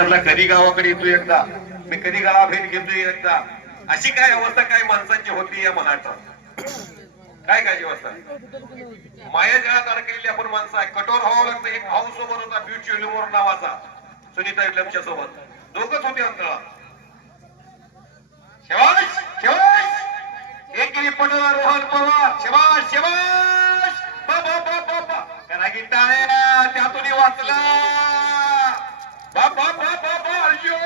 आपला कधी गावाकडे येतो एकदा? मी कधी गावा भेट घेतोय एकदा? अशी काय अवस्था काय माणसांची होती या महाराष्ट्रात काय काय अवस्था? माया जगात अडकलेली आपण माणसं आहे कठोर व्हावं लागतं. एक भाऊ सोबत होता ब्युटी लिमोर नावाचा सुनीता विल्यमच्या सोबत दोघच होते अंतराळात शिवाश शिवाश! गिरी पटोला रोहन पवार शिवाश शिवाश! बाबा बाबा बाबा बा बा करा की टाळ्या त्यातून वाचला बा बा बा बा बा अर्जुन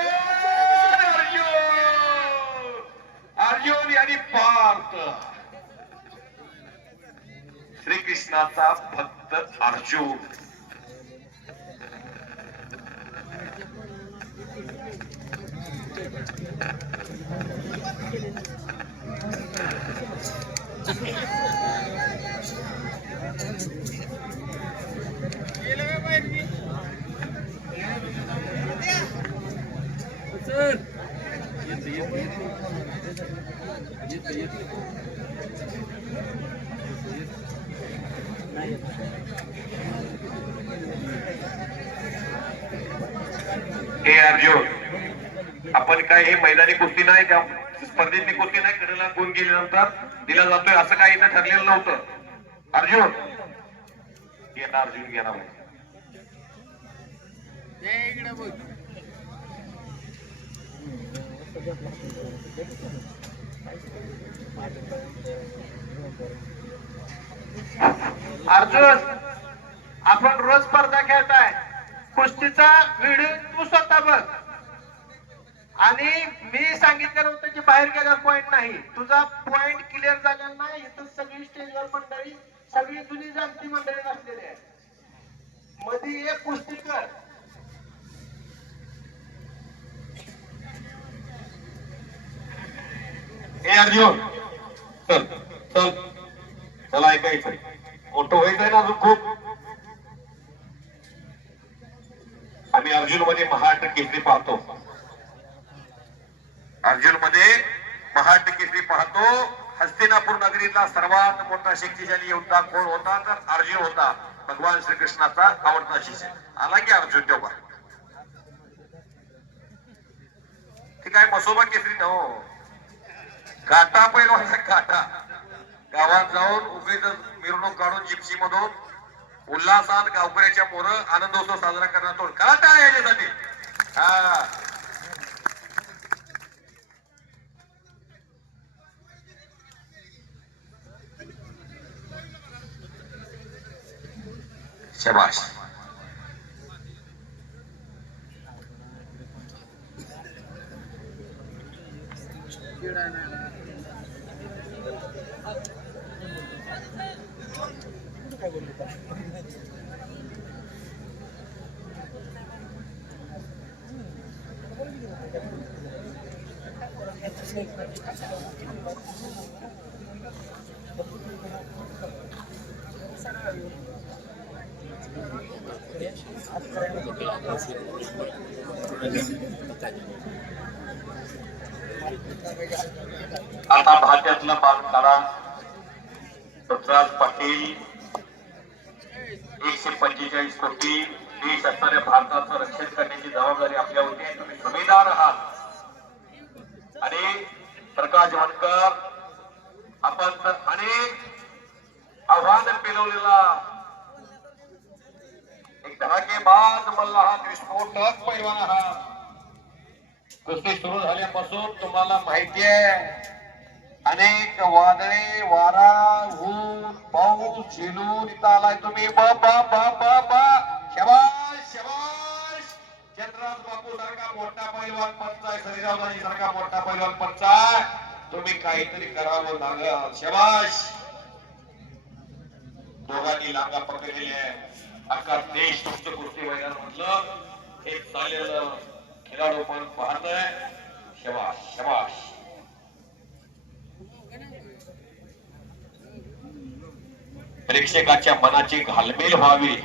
अर्जुन अर्जुन यांनी पार्थ श्रीकृष्णाचा भक्त अर्जुन. हे अर्जुन आपण काय हे मैदानी कुस्ती नाही त्या स्पर्धेतली कुस्ती नाही? कडेला गुण गेल्यानंतर दिला जातोय असं काही इथं ठरलेलं नव्हतं. अर्जुन येणार अर्जुन घेणार अर्जुन आपण रोज स्पर्धा खेळताय. कुस्तीचा व्हिडिओ तू स्वतः बघ. आणि मी सांगितलेलं होतं की बाहेर गेल्यावर पॉइंट नाही. तुझा पॉइंट क्लिअर झालेला इथं सगळी स्टेजवर मंडळी सगळी जुनी जाणती मंडळी असलेली आहे मध्ये एक कुस्ती कर. हे अर्जुन. चल चल. चला ऐकायचं मोठं व्हायचंय ना अजून खूप. आम्ही अर्जुनमध्ये महाराष्ट्र केसरी पाहतो. अर्जुनमध्ये महाराष्ट्र केसरी पाहतो. हस्तिनापूर नगरीतला सर्वात मोठा शक्तिशाली योद्धा कोण होता? तर अर्जुन होता. भगवान श्रीकृष्णाचा आवडता शिष्य. आला की अर्जुन तेव्हा? ते काय मसोबा केसरी ना हो. काटा पैलवानचा काटा गावात जाऊन उभी मिरवणूक काढून जिप्सी मधून उल्हासात गावकऱ्याच्या मोर आनंदोत्सव साजरा करण्यात काटा याच्यासाठी. हा. शबाश आता भाजपला बाल काढा पृथ्वीराज पाटील एकशे पंचेचाळीस कोटी देश असणाऱ्या भारताचं रक्षण करण्याची जबाबदारी आपल्या होती तुम्ही सुभेदार आहात. आणि प्रकाश वनकर आपण अनेक आव्हान पेलवलेला एक धडाकेबाज मल्ला मल्हार विस्फोटक पैलवान आहात. कुस्ती सुरू झाल्यापासून तुम्हाला माहिती आहे अनेक वादळे वारा झिलून इथं आलाय तुम्ही ब ब शबाश शबाश. चंद्रराज बापू सारखा मोठा पैलवान पंच आहे. सारखा मोठा पैलवान पंच आहे. तुम्ही काहीतरी करावं लागल. शबाश. दोघांनी लांगा पकडलेले आहे. अख्खा देश तुमचं कुस्ती मैदान म्हटलं. हे चालेलं खेळाडू पण पाहतोय. शबाश शबाश. प्रेक्षकाच्या मनाची घालमेल व्हावी.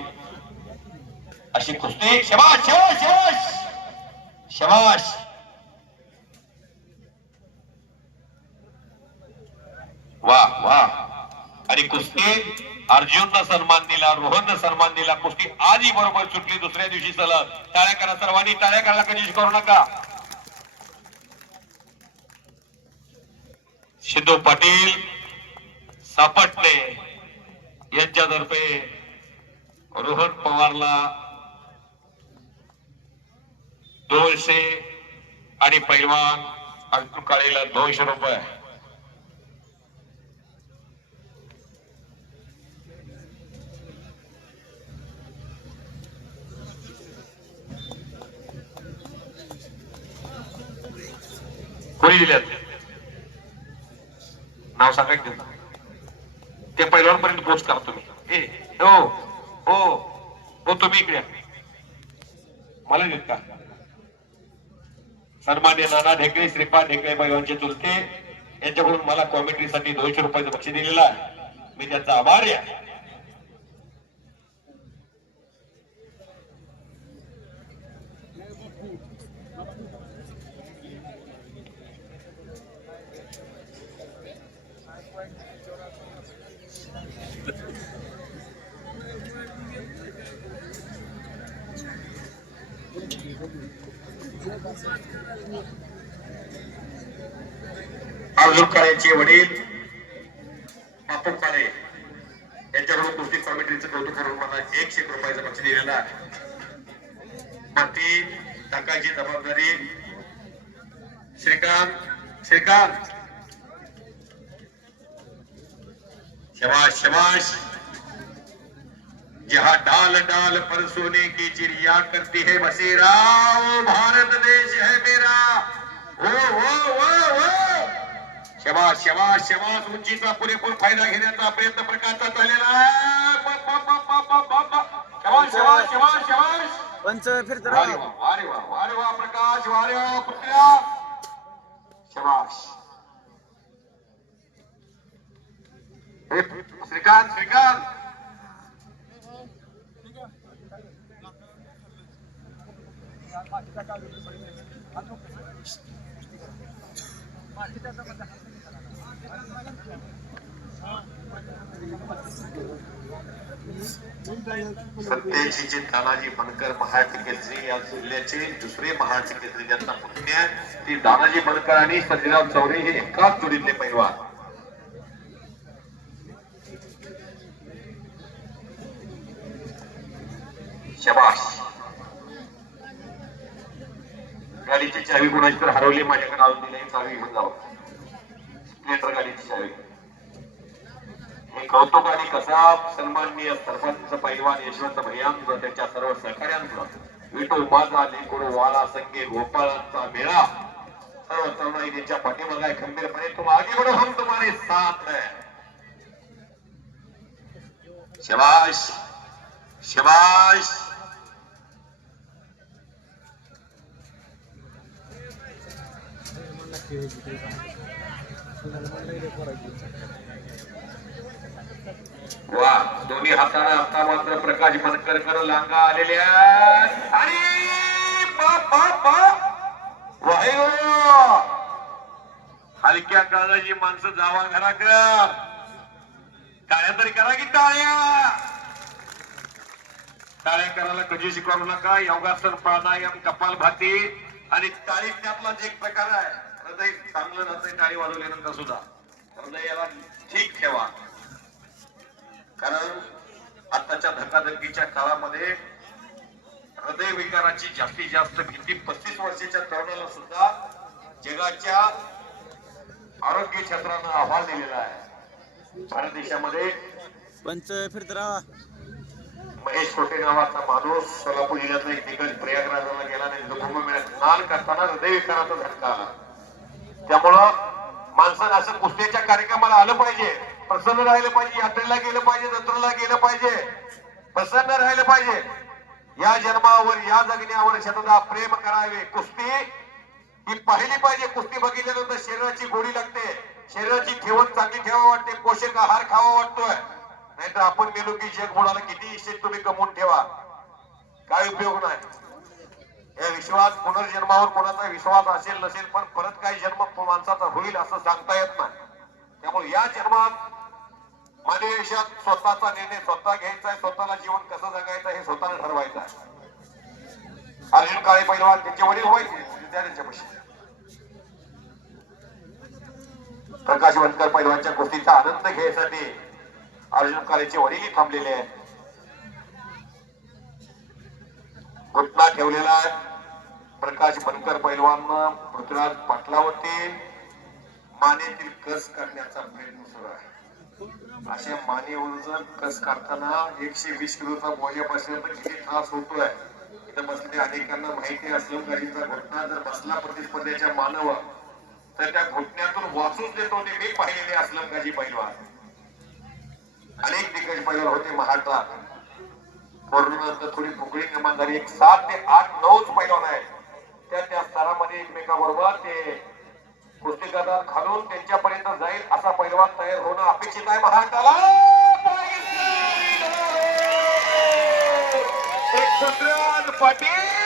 अशी कुस्ती. शबाश शबाश शबाश शबाश वा वा. आणि कुस्ती अर्जुननं सन्मान दिला रोहननं सन्मान दिला. कुस्ती आजही बरोबर सुटली दुसऱ्या दिवशी सलग. टाळ्या करा सर्वांनी टाळ्या करायला कधीच करू नका. सिद्धू पाटील सापटले. यांच्यातर्फे रोहन पवारला दोनशे आणि पैलवान अर्जुन काळेला दोनशे रुपये. कोणी दिल्यात? नाव सांगायचं ते पैलवानपर्यंत पोच करा तुम्ही. ए हो हो हो तुम्ही इकडे या. मला देत का? सन्मान्य नाना ढेकळे श्रीपाद ढेकळे पैलवानचे चुलते यांच्याकडून मला कॉमेंट्रीसाठी दोनशे रुपयाचं बक्षीस दिलेलं आहे. मी त्यांचा आभारी आहे. अर्जुन काळेचे वडील बापू काळे यांच्याकडून कुस्ती कॉमेंट्रीचं कौतुक करून मला एकशे रुपयाचं पक्ष दिलेलं आहे. ती टाकायची जबाबदारी श्रीकांत श्रीकांत. शबाश शबाश जहाँ डाल डाल पर सोने की चिड़िया करती है बसेरा। वो भारत देश है मेरा। ओ ओ ओ ओ। शबाश शबाश शबाश उंचीचा पुरेपूर फ़ायदा घेण्याचा प्रयत्न प्रकारचा चाललेला शबाश शबाश शबाश पंच वा वारे वा वारे वा प्रकाश वारे वा पृथ्व्या शबाश. श्रीकांत श्रीकांत. सत्याऐंशीचे तानाजी बनकर जिल्ह्याचे दुसरे केसरी ज्यांना पुतणे ती दानाजी बनकर आणि सतीराव चौरे हे एकाच जोडीतले शबाश। गाडीची चावी कोणाची तर हरवली माझ्याकडे आणून दिली चावी घेऊन जाऊ. स्प्लेंडर गाडीची चावी. हे कौतुक आणि कसा सन्माननीय सरपंच पैलवान यशवंत भैयांचं त्यांच्या सर्व सहकार्यांचं विठू माझा लेकुडू वाला संगे गोपाळांचा मेळा सर्व तरुणाई त्यांच्या पाठीमागे खंबीरपणे तुम आगे बढो हम तुम्हारे साथ है. शबाश शबाश. वा दोन्ही हाताने आता मात्र प्रकाश बनकर कर लांगा आलेल्या आणि हलक्या काळाची माणसं जावा घराकडं टाळ्या तरी करा की टाळ्या. टाळ्या करायला कधी शिकवू नका. योगासन प्राणायाम कपाल भाती आणि टाळी त्यातलाच एक प्रकार आहे. हृदय चांगलं नसते टाळी वाजवल्यानंतर सुद्धा. हृदयाला ठीक ठेवा. कारण आताच्या धकाधकीच्या काळामध्ये हृदय विकाराची जास्तीत जास्त भीती पस्तीस वर्षाच्या तरुणाला सुद्धा जगाच्या आरोग्य क्षेत्रानं आव्हान दिलेलं आहे. भारत देशामध्ये पंच फिर रहा. महेश कोटे नावाचा माणूस सोलापूर जिल्ह्यातला एक दिग्गज प्रयागराजला गेला आणि स्नान करताना हृदयविकाराचा झटका आला. त्यामुळं माणसानं असं कुस्त्याच्या कार्यक्रमाला आलं पाहिजे. प्रसन्न राहिलं पाहिजे यात्रेला गेलं पाहिजे जत्रेला गेलं पाहिजे. प्रसन्न राहिलं पाहिजे. या जन्मावर या जगण्यावर शतदा प्रेम करावे. कुस्ती ही पाहिली पाहिजे. कुस्ती बघितल्यानंतर शरीराची गोडी लागते. शरीराची ठेवण चांगली ठेवा वाटते. पोषक आहार खावा वाटतोय. नाहीतर आपण गेलो की जग मुलाला किती इच्छित तुम्ही कमवून ठेवा. काय उपयोग नाही. या विश्वास पुनर्जन्मावर कोणाचा विश्वास असेल नसेल पण परत काही जन्म माणसाचा होईल असं सांगता येत नाही. त्यामुळे या जन्मात माझ्या आयुष्यात स्वतःचा निर्णय स्वतः घ्यायचा आहे स्वतःला जीवन कसं जगायचं हे स्वतःला ठरवायचं आहे. अर्जुन काळे पैलवान त्यांचे वडील व्हायचे त्या त्यांच्यापाशी प्रकाश वनकर पैलवानच्या गोष्टीचा आनंद घेण्यासाठी अर्जुन काळेचे वडीलही थांबलेले आहेत. घुटना ठेवलेला आहे प्रकाश बनकर पैलवान पृथ्वीराज पाटलावरती मानेतील कस करण्याचा प्रयत्न सुरू आहे. असे मानेवर जर कस काढताना एकशे वीस किलोचा बोजा बसल्यानंतर तर किती त्रास होतोय इथं बसलेल्या अनेकांना माहिती असलं गाडीचा घटना जर बसला प्रतिस्पर्धेच्या मानवा तर त्या घुटण्यातून वाचूच देतो ते मी पाहिलेले असलं गाजी पैलवान. अनेक दिग्गज पैलवान होते महाराष्ट्रात पौर्णिमेनंतर थोडी फुगडी निर्माण झाली एक सात ते आठ नऊच पैलवान आहेत त्या त्या स्तरामध्ये एकमेकाबरोबर ते कुस्तीगार घालून त्यांच्यापर्यंत जाईल असा पैलवान तयार होणं अपेक्षित आहे. महाराष्ट्राला पाटील.